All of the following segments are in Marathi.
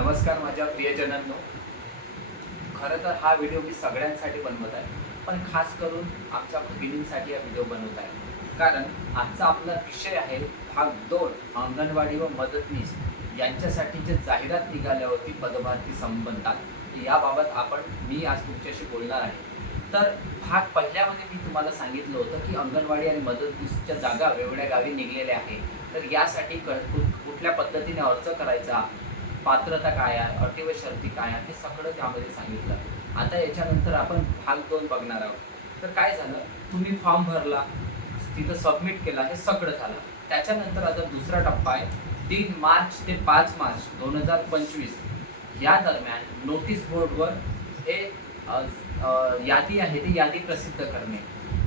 नमस्कार माझ्या प्रियजनांनो. खरं तर हा व्हिडिओ मी सगळ्यांसाठी बनवत आहे पण खास करून आमच्या भगिनींसाठी हा व्हिडिओ बनवत आहे. कारण आजचा आपला विषय आहे भाग दोन अंगणवाडी व मदतनीस यांच्यासाठी जे जाहिरात निघाल्या होती पदभारती संबंधात याबाबत आपण मी आज तुमच्याशी बोलणार आहे. तर भाग पहिल्यामध्ये मी तुम्हाला सांगितलं होतं की अंगणवाडी आणि मदतनीसच्या जागा वेगवेगळ्या गावी निघलेल्या आहे तर यासाठी क कुठल्या पद्धतीने अर्ज करायचा? पात्रता काय आहे अटी व शर्ती काय आहे हे सगळं त्यामध्ये सांगितलं. आता याच्यानंतर आपण भाग दोन बघणार आहोत. तर काय झालं? तुम्ही फॉर्म भरला तिथं सबमिट केला हे सगळं झालं. त्याच्यानंतर आता दुसरा टप्पा आहे तीन मार्च ते पाच मार्च दोन हजार पंचवीस. या दरम्यान नोटीस बोर्डवर हे यादी आहे ती यादी प्रसिद्ध करणे.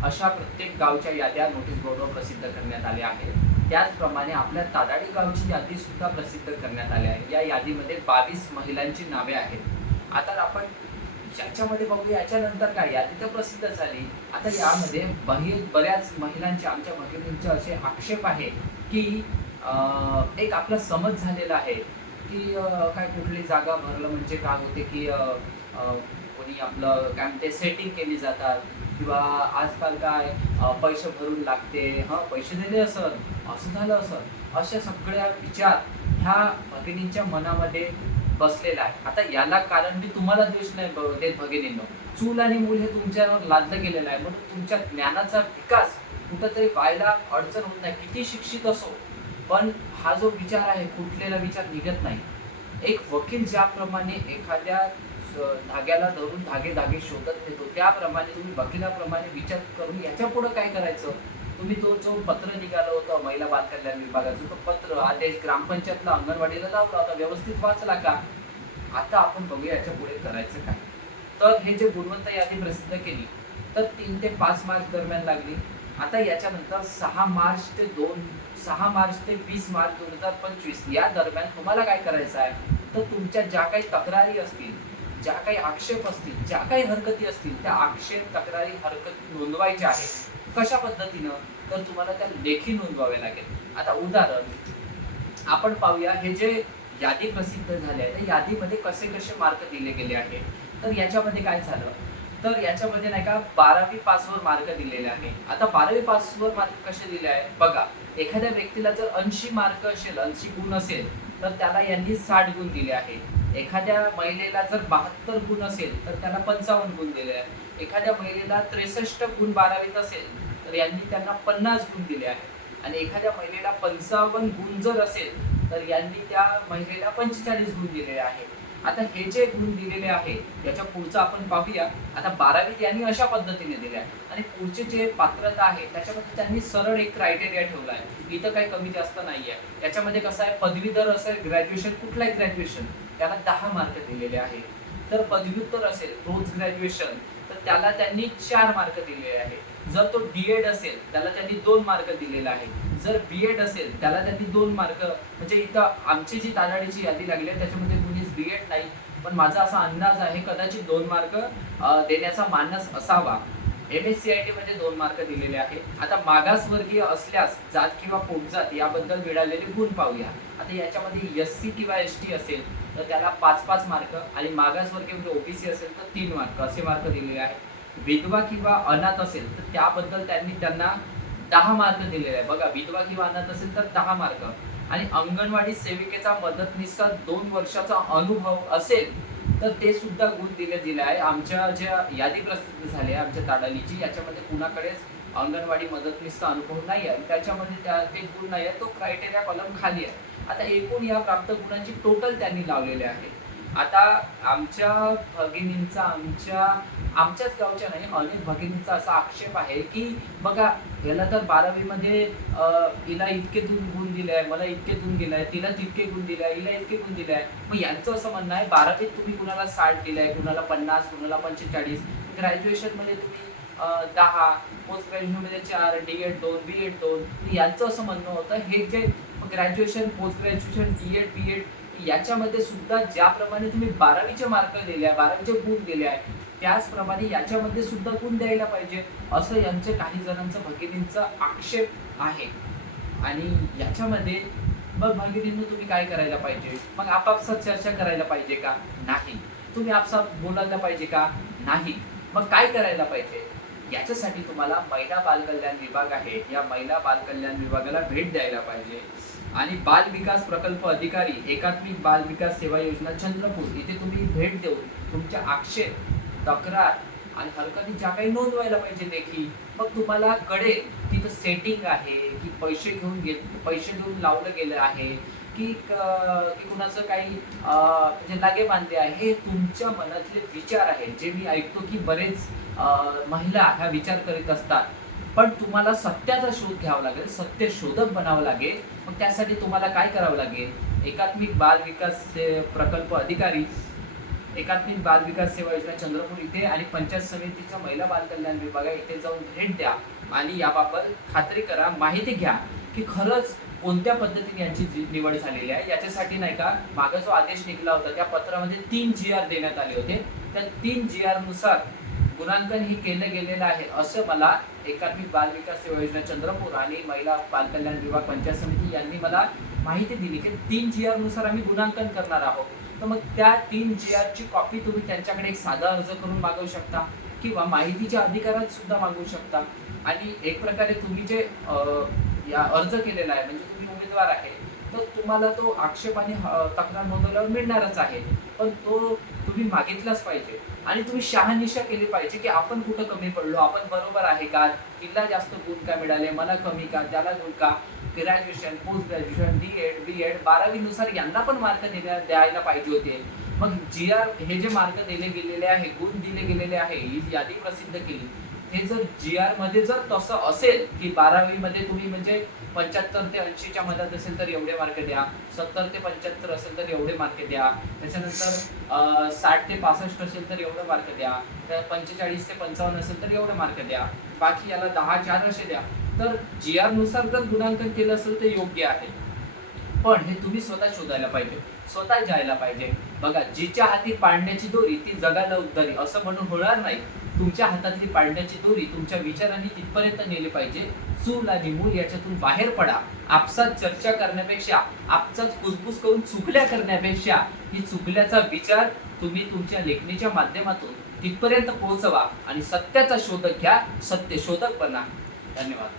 अशा प्रत्येक गावच्या याद्या नोटीस बोर्डवर प्रसिद्ध करण्यात आल्या आहेत. त्याचप्रमाणे आपल्या तादाडी गावची यादी सुद्धा प्रसिद्ध करण्यात आली आहे. या यादीमध्ये बावीस महिलांची नावे आहेत. आता आपण ज्याच्यामध्ये बघू याच्यानंतर काय? यादी तर प्रसिद्ध झाली. आता यामध्ये बही बऱ्याच महिलांचे आमच्या भगिनींचे असे आक्षेप आहे की एक आपला समज झालेला आहे की काय कुठली जागा भरलं म्हणजे काय होते की कोणी आपलं काय म्हणते सेटिंग केली जातात. किंवा आजकाल काय पैसे भरून लागते हां पैसे दिले असत असं झालं असत अशा सगळ्या विचार ह्या भगिनींच्या मनामध्ये बसलेला आहे. आता याला कारण मी तुम्हाला दोष नाही देत भगिनींनो. चूल आणि मूल हे तुमच्यावर लादलं गेलेलं आहे म्हणून तुमच्या ज्ञानाचा विकास कुठंतरी व्हायला अडचण होत नाही. किती शिक्षित असो पण हा जो विचार आहे फुटलेला विचार निघत नाही. एक वकील ज्याप्रमाणे एखाद्या धाग्याला धरून धागे धागे शोधत नेतो त्याप्रमाणे तुम्ही वकिलाप्रमाणे विचार करून याच्यापुढे काय करायचं? तुम्ही तो जो पत्र निघालं होतं महिला बाल कल्याण विभागाचं. तो पत्र आदेश ग्रामपंचायतला अंगणवाडीला लावला होता. व्यवस्थित वाचला का? आता आपण बघूया याच्यापुढे करायचं काय. तर हे जे गुणवत्ता यादी प्रसिद्ध केली तर तीन ते पाच मार्च दरम्यान लागली. आता याच्यानंतर सहा मार्च ते दोन सहा मार्च ते वीस मार्च दोन हजार पंचवीस या दरम्यान तुम्हाला काय करायचं आहे? तर तुमच्या ज्या काही तक्रारी असतील ज्या काही आक्षेप असतील ज्या काही हरकती असतील त्या आक्षेप तक्रारी हरकती नोंदवायच्या आहेत कशा पद्धतीनं? तर तुम्हाला त्या लेखी नोंदवावे लागेल. आता उदाहरण आपण पाहूया हे जे यादी प्रसिद्ध झाले आहे त्या यादीमध्ये कसे कसे मार्क दिले गेले आहेत? तर याच्यामध्ये काय झालं? तर याच्यामध्ये नाही का बारावी पासवर मार्क दिलेले आहे. आता बारावी पासवर मार्क कसे दिले आहे बघा एखाद्या व्यक्तीला जर ऐंशी मार्क असेल ऐंशी गुण असेल तर त्याला यांनी साठ गुण दिले आहे एखाद्या महिलेला जर बहात्तर गुण असेल तर त्यांना पंचावन्न गुण दिले आहे एखाद्या महिलेला त्रेसष्ट गुण बारावीत असेल तर यांनी त्यांना पन्नास गुण दिले आहे आणि एखाद्या महिलेला पंचावन्न गुण जर असेल तर यांनी त्या महिलेला पंचेचाळीस गुण दिलेले आहे आता हे जे गुण दिलेले आहे याच्या पुढचं आपण पाहूया. आता बारावीत यांनी अशा पद्धतीने दिले आहे आणि पुढचे जे पात्रता आहे त्याच्यामध्ये त्यांनी सरळ एक क्रायटेरिया ठेवला आहे. इथं काही कमी जास्त नाही आहे. याच्यामध्ये कसं आहे पदवीधर असेल ग्रॅज्युएशन कुठलाही ग्रॅज्युएशन त्याला दहा मार्क दिलेले आहे. तर पदव्युत्तर असेल रोज ग्रॅज्युएशन तर त्याला त्यांनी चार मार्क दिलेले आहे. जर तो डीएड असेल त्याला त्यांनी दोन मार्क दिलेला आहे. जर बीएड असेल त्याला त्यांनी दोन मार्क म्हणजे इथं आमची जी तानाडीची यादी लागली आहे त्याच्यामध्ये कुणीच नाही. पण माझा असा अंदाज आहे कदाचित दोन मार्क देण्याचा मानस असावा. M S C I T मध्ये दोन मार्क दिलेले आहे आता मागासवर्गीय असल्यास जात किंवा पोटजात याबद्दल मिळालेले गुण पाहूया. आता याच्यामध्ये एस सी किंवा एस टी असेल तर त्याला पाच पाच मार्क आणि मागासवर्गीय म्हणजे ओबीसी असेल तर तीन मार्क असे मार्क दिलेले आहेत. विधवा किंवा अनाथ असेल तर त्याबद्दल त्यांनी त्यांना दहा मार्क दिलेले आहे बघा विधवा किंवा अनाथ असेल तर दहा मार्क. आणि अंगणवाडी सेविकेचा मदतनीसचा दोन वर्षाचा अनुभव असेल तर ते सुद्धा गुण दिले दिले आहे. आमच्या ज्या यादी प्रसिद्ध झाली आहे आमच्या ताडालीची याच्यामध्ये कुणाकडेच अंगणवाडी मदतनीसचा अनुभव नाही आहे त्याच्यामध्ये त्या ते गुण नाही आहे तो क्रायटेरिया कॉलम खाली आहे. आता एकूण या प्राप्त गुणांची टोटल त्यांनी लावलेले आहे. आता आमच्या भगिनींचा आमच्या आमच्याच गावच्या नाही अनेक भगिनींचा असा आक्षेप आहे की बघा याला तर बारावीमध्ये हिला इतके दूर गुण दिले आहे मला इतके गुण दिले आहे तिला तितके गुण दिले आहे हिला इतके गुण दिले आहे मग यांचं असं म्हणणं आहे बारावीत तुम्ही कुणाला साठ दिलं आहे कुणाला पन्नास कुणाला पंचेचाळीस ग्रॅज्युएशनमध्ये तुम्ही दहा पोस्ट ग्रॅज्युएशनमध्ये चार डी एड दोन बी एड दोन यांचं असं म्हणणं होतं हे जे graduation post graduation D Ed B Ed याच्यामध्ये सुद्धा ज्याप्रमाणे तुम्ही बारावीचे मार्क दिले आहे बारावीचे गुण दिले आहे त्याचप्रमाणे याच्यामध्ये सुद्धा गुण द्यायला पाहिजे? असं यांच्या काही जणांचं भगिनींचा आक्षेप आहे. आणि याच्यामध्ये मग भगिनींनो तुम्ही काय करायला पाहिजे? मग आपापसात चर्चा करायला पाहिजे का? नाही. तुम्ही आपसात बोलायला पाहिजे का? नाही. मग काय करायला पाहिजे? याच्यासाठी तुम्हाला महिला बालकल्याण विभाग आहे. या महिला बाल कल्याण विभागाला भेट द्यायला पाहिजे. आणि बाल विकास प्रकल्प अधिकारी एकात्मिक बाल विकास सेवा योजना चंद्रपूर इथे तुम्ही भेट देऊन तुमच्या आक्षेप तक्रार आणि हरकती ज्या काही नोंदवायला पाहिजे देखील मग तुम्हाला कळेल तिथं सेटिंग आहे की पैसे घेऊन घेत पैसे देऊन लावलं गेलं आहे की की कुणाचं काही म्हणजे लागे बांधले आहे हे तुमच्या मनातले विचार आहेत जे मी ऐकतो की बरेच महिला ह्या विचार करीत असतात. पण तुम्हाला सत्याचा शोध घ्यावा लागेल सत्य शोधक बनावं लागेल. मग त्यासाठी तुम्हाला काय करावं लागेल? एकात्मिक बाल विकास से- प्रकल्प अधिकारी एकात्मिक बाल विकास सेवा योजना चंद्रपूर इथे आणि पंचायत समितीचा महिला बाल कल्याण विभाग आहे इथे जाऊन भेट द्या. आणि याबाबत खात्री करा माहिती घ्या की खरंच कोणत्या पद्धतीने यांची निवड झालेली आहे. याच्यासाठी नाही का मागे जो आदेश निघाला होता त्या पत्रामध्ये तीन जी आर देण्यात आले होते. त्या तीन जी आरनुसार गुणांकन हे केलं गेलेलं आहे असं मला एकात्मिक बाल विकास सेवा योजना चंद्रपूर आणि महिला बाल कल्याण विभाग पंचायत समिती यांनी मला माहिती दिली की तीन जी आरनुसार आम्ही गुणांकन करणार आहोत. तर मग त्या तीन जी आरची कॉपी तुम्ही त्यांच्याकडे एक साधा अर्ज करून मागवू शकता किंवा माहितीच्या अधिकारात सुद्धा मागवू शकता. आणि एक प्रकारे तुम्ही जे या अर्ज केलेला आहे म्हणजे तुम्ही उमेदवार आहे तर तुम्हाला तो आक्षेप आणि तक्रार नोंदवल्यावर मिळणारच आहे. पण तो तुम्ही मागितलाच पाहिजे. आणि तुम्ही शहानिशा केली पाहिजे की आपण कुठं कमी पडलो आपण बरोबर आहे का? तिला जास्त गुण का मिळाले मला कमी का त्याला गुण का? Graduation post graduation D Ed B Ed बारावीनुसार यांना पण मार्क देण्या द्यायला पाहिजे होते. मग जी आर हे जे मार्क दिले गेलेले आहे गुण दिले गेलेले आहे ही यादी प्रसिद्ध केली. हे जर जी आरमध्ये जर तसं असेल की बारावी मध्ये तुम्ही म्हणजे पंच्याहत्तर ते ऐंशीच्या मधात असेल तर एवढे मार्क द्या सत्तर ते पंच्याहत्तर असेल तर एवढे मार्क द्या त्याच्यानंतर अं, साठ ते पासष्ट असेल तर एवढे मार्क द्या तर पंचेचाळीस ते पंचावन्न असेल तर एवढे मार्क द्या बाकी याला दहा चार असे द्या. तर जी आरनुसार जर गुणांकन केलं असेल तर योग्य आहे. पण हे तुम्ही स्वतः शोधायला पाहिजे स्वतः जायला पाहिजे. बघा जिच्या हाती पाडण्याची दोरी ती जगाला उद्धारी असं म्हणून होणार नाही. तुमच्या हातातली पाळण्याची दोरी तुमच्या विचारांनी तिथपर्यंत नेली पाहिजे. चूल आणि मूल याच्यातून बाहेर पडा. आपसात चर्चा करण्यापेक्षा आपसात कुसबुस करून चुकल्या करण्यापेक्षा ही चुकल्याचा विचार तुम्ही तुमच्या लेखणीच्या माध्यमातून तिथपर्यंत पोहोचवा आणि सत्याचा शोधक घ्या. सत्य शोधक बना. धन्यवाद.